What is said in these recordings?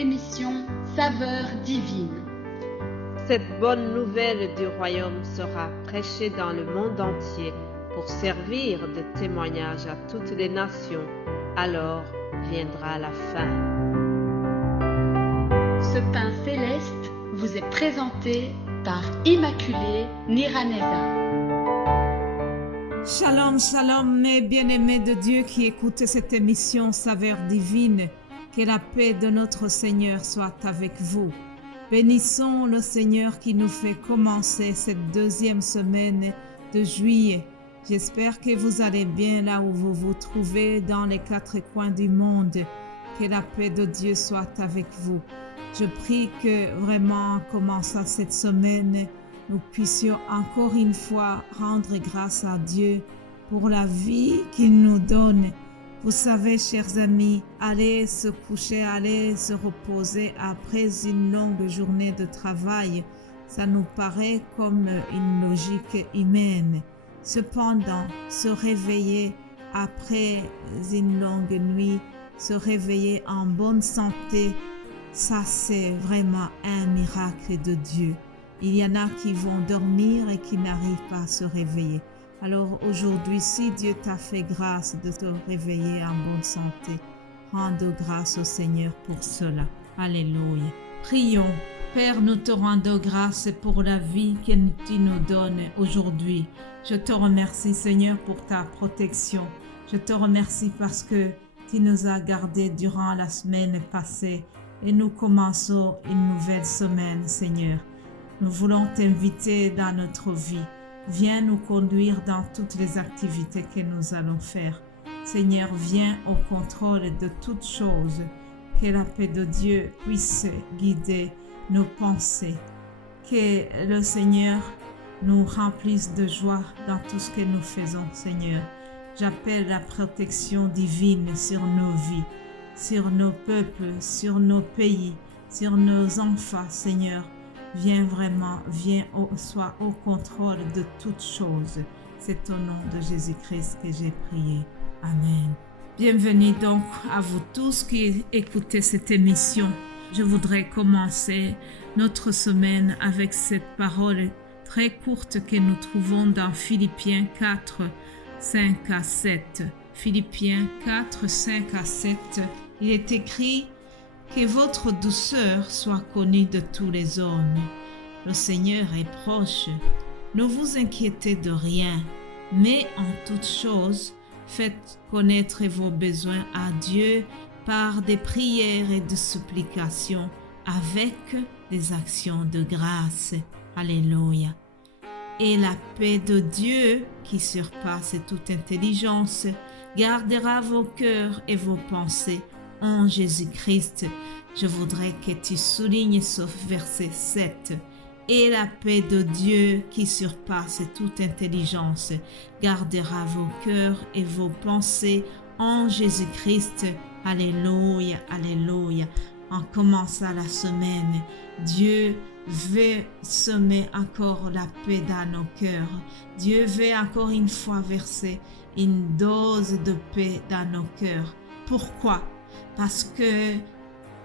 l'émission Saveurs divines. Cette bonne nouvelle du royaume sera prêchée dans le monde entier pour servir de témoignage à toutes les nations. Alors viendra la fin. Ce pain céleste vous est présenté par Immaculée Niraneza. Shalom, shalom, mes bien-aimés de Dieu qui écoutez cette émission Saveurs divines. Que la paix de notre Seigneur soit avec vous. Bénissons le Seigneur qui nous fait commencer cette deuxième semaine de juillet. J'espère que vous allez bien là où vous vous trouvez dans les quatre coins du monde. Que la paix de Dieu soit avec vous. Je prie que vraiment, en commençant cette semaine, nous puissions encore une fois rendre grâce à Dieu pour la vie qu'il nous donne. Vous savez, chers amis, aller se coucher, aller se reposer après une longue journée de travail, ça nous paraît comme une logique humaine. Cependant, se réveiller après une longue nuit, se réveiller en bonne santé, ça c'est vraiment un miracle de Dieu. Il y en a qui vont dormir et qui n'arrivent pas à se réveiller. Alors aujourd'hui, si Dieu t'a fait grâce de te réveiller en bonne santé, rends grâce au Seigneur pour cela. Alléluia. Prions. Père, nous te rendons grâce pour la vie que tu nous donnes aujourd'hui. Je te remercie, Seigneur, pour ta protection. Je te remercie parce que tu nous as gardés durant la semaine passée et nous commençons une nouvelle semaine, Seigneur. Nous voulons t'inviter dans notre vie. Viens nous conduire dans toutes les activités que nous allons faire. Seigneur, viens au contrôle de toutes choses. Que la paix de Dieu puisse guider nos pensées. Que le Seigneur nous remplisse de joie dans tout ce que nous faisons, Seigneur. J'appelle la protection divine sur nos vies, sur nos peuples, sur nos pays, sur nos enfants, Seigneur. Viens vraiment, sois au contrôle de toutes choses. C'est au nom de Jésus-Christ que j'ai prié. Amen. Bienvenue donc à vous tous qui écoutez cette émission. Je voudrais commencer notre semaine avec cette parole très courte que nous trouvons dans Philippiens 4, 5 à 7. Philippiens 4, 5 à 7. Il est écrit: que votre douceur soit connue de tous les hommes. Le Seigneur est proche. Ne vous inquiétez de rien, mais en toutes choses, faites connaître vos besoins à Dieu par des prières et des supplications avec des actions de grâce. Alléluia. Et la paix de Dieu, qui surpasse toute intelligence, gardera vos cœurs et vos pensées en Jésus-Christ. Je voudrais que tu soulignes ce verset 7. Et la paix de Dieu qui surpasse toute intelligence gardera vos cœurs et vos pensées en Jésus-Christ. Alléluia, alléluia. En commençant la semaine, Dieu veut semer encore la paix dans nos cœurs. Dieu veut encore une fois verser une dose de paix dans nos cœurs. Pourquoi? Parce que,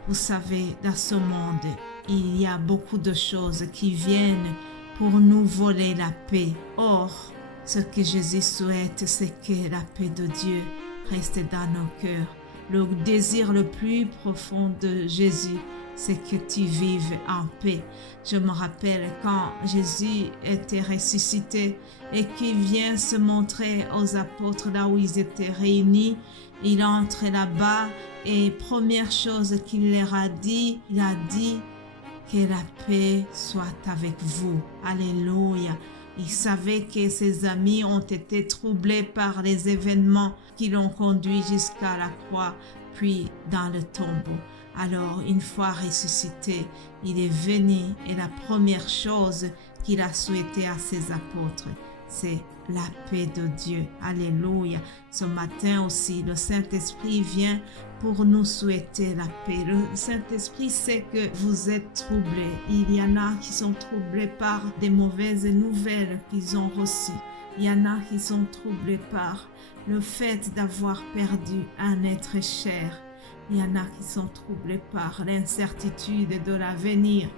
vous savez, dans ce monde, il y a beaucoup de choses qui viennent pour nous voler la paix. Or, ce que Jésus souhaite, c'est que la paix de Dieu reste dans nos cœurs. Le désir le plus profond de Jésus, c'est que tu vives en paix. Je me rappelle quand Jésus était ressuscité et qu'il vient se montrer aux apôtres là où ils étaient réunis. Il entre là-bas et première chose qu'il leur a dit, il a dit que la paix soit avec vous. Alléluia. Il savait que ses amis ont été troublés par les événements qui l'ont conduit jusqu'à la croix, puis dans le tombeau. Alors, une fois ressuscité, il est venu et la première chose qu'il a souhaité à ses apôtres, c'est la paix de Dieu. Alléluia. Ce matin aussi, le Saint-Esprit vient pour nous souhaiter la paix. Le Saint-Esprit sait que vous êtes troublés. Il y en a qui sont troublés par des mauvaises nouvelles qu'ils ont reçues. Il y en a qui sont troublés par le fait d'avoir perdu un être cher. Il y en a qui sont troublés par l'incertitude de l'avenir.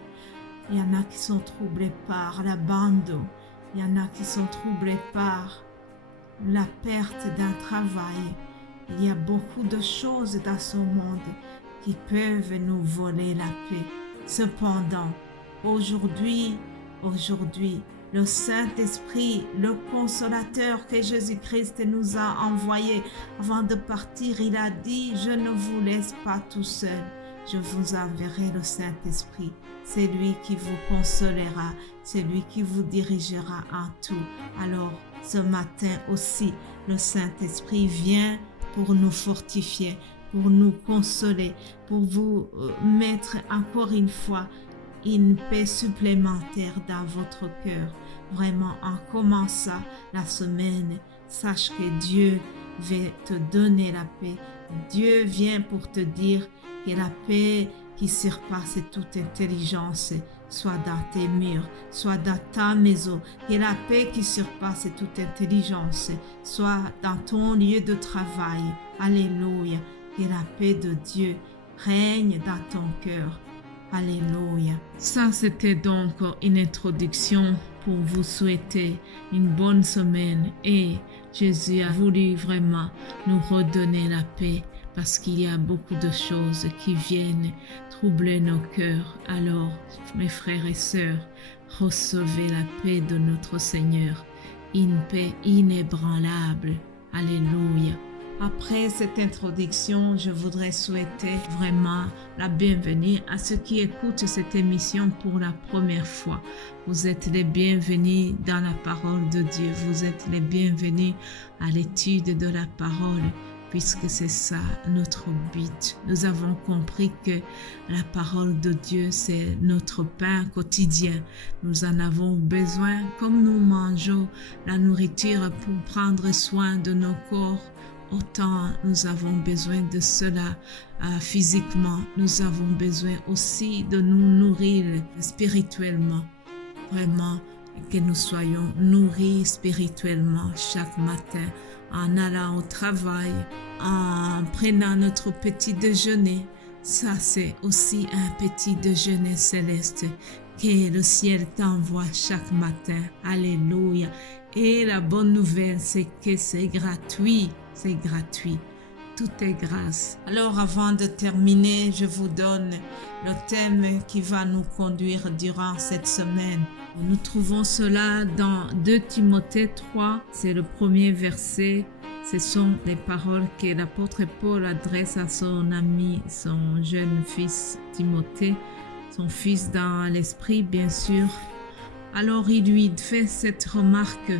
Il y en a qui sont troublés par l'abandon. Il y en a qui sont troublés par la perte d'un travail. Il y a beaucoup de choses dans ce monde qui peuvent nous voler la paix. Cependant, aujourd'hui, le Saint-Esprit, le consolateur que Jésus-Christ nous a envoyé avant de partir, il a dit, je ne vous laisse pas tout seul. Je vous enverrai le Saint-Esprit. C'est lui qui vous consolera, c'est lui qui vous dirigera en tout. Alors, ce matin aussi, le Saint-Esprit vient pour nous fortifier, pour nous consoler, pour vous mettre encore une fois une paix supplémentaire dans votre cœur. Vraiment, en commençant la semaine, sache que Dieu va te donner la paix. Dieu vient pour te dire que la paix qui surpasse toute intelligence soit dans tes murs, soit dans ta maison, que la paix qui surpasse toute intelligence soit dans ton lieu de travail. Alléluia. Que la paix de Dieu règne dans ton cœur. Alléluia. Ça, c'était donc une introduction pour vous souhaiter une bonne semaine. Et Jésus a voulu vraiment nous redonner la paix parce qu'il y a beaucoup de choses qui viennent troubler nos cœurs. Alors, mes frères et sœurs, recevez la paix de notre Seigneur, une paix inébranlable. Alléluia. Après cette introduction, je voudrais souhaiter vraiment la bienvenue à ceux qui écoutent cette émission pour la première fois. Vous êtes les bienvenus dans la parole de Dieu. Vous êtes les bienvenus à l'étude de la parole, puisque c'est ça notre but. Nous avons compris que la parole de Dieu, c'est notre pain quotidien. Nous en avons besoin comme nous mangeons la nourriture pour prendre soin de nos corps. Autant nous avons besoin de cela physiquement, nous avons besoin aussi de nous nourrir spirituellement. Vraiment, que nous soyons nourris spirituellement chaque matin en allant au travail, en prenant notre petit déjeuner. Ça, c'est aussi un petit déjeuner céleste que le ciel t'envoie chaque matin. Alléluia. Et la bonne nouvelle, c'est que c'est gratuit. C'est gratuit. Tout est grâce. Alors, avant de terminer, je vous donne le thème qui va nous conduire durant cette semaine. Nous trouvons cela dans 2 Timothée 3. C'est le premier verset. Ce sont les paroles que l'apôtre Paul adresse à son ami, son jeune fils Timothée, son fils dans l'esprit, bien sûr. Alors, il lui fait cette remarque.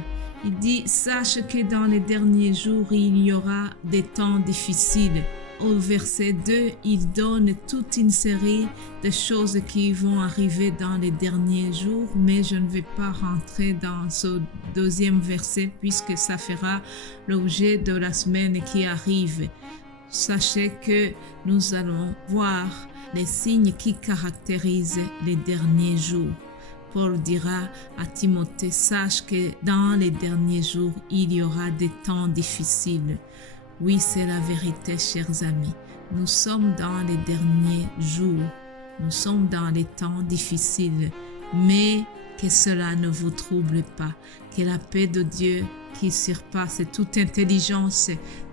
Il dit, sache que dans les derniers jours, il y aura des temps difficiles. Au verset 2, il donne toute une série de choses qui vont arriver dans les derniers jours, mais je ne vais pas rentrer dans ce 2e verset puisque ça fera l'objet de la semaine qui arrive. Sachez que nous allons voir les signes qui caractérisent les derniers jours. Paul dira à Timothée, sache que dans les derniers jours, il y aura des temps difficiles. Oui, c'est la vérité, chers amis. Nous sommes dans les derniers jours. Nous sommes dans les temps difficiles. Mais que cela ne vous trouble pas. Que la paix de Dieu qui surpasse toute intelligence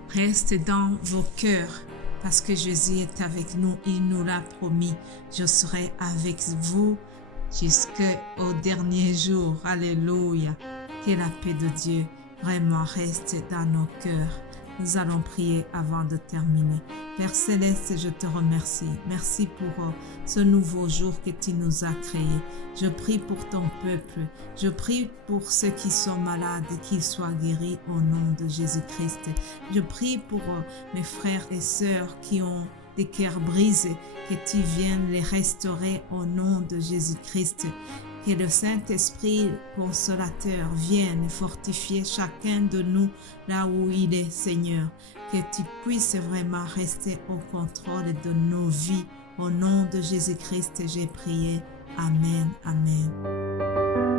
reste dans vos cœurs. Parce que Jésus est avec nous, il nous l'a promis. Je serai avec vous jusqu'au dernier jour. Alléluia. Que la paix de Dieu vraiment reste dans nos cœurs. Nous allons prier avant de terminer. Père Céleste, je te remercie. Merci pour ce nouveau jour que tu nous as créé. Je prie pour ton peuple. Je prie pour ceux qui sont malades, qu'ils soient guéris au nom de Jésus-Christ. Je prie pour mes frères et sœurs qui ont des cœurs brisés, que tu viennes les restaurer au nom de Jésus-Christ. Que le Saint-Esprit consolateur vienne fortifier chacun de nous là où il est, Seigneur. Que tu puisses vraiment rester au contrôle de nos vies. Au nom de Jésus-Christ, j'ai prié. Amen. Amen.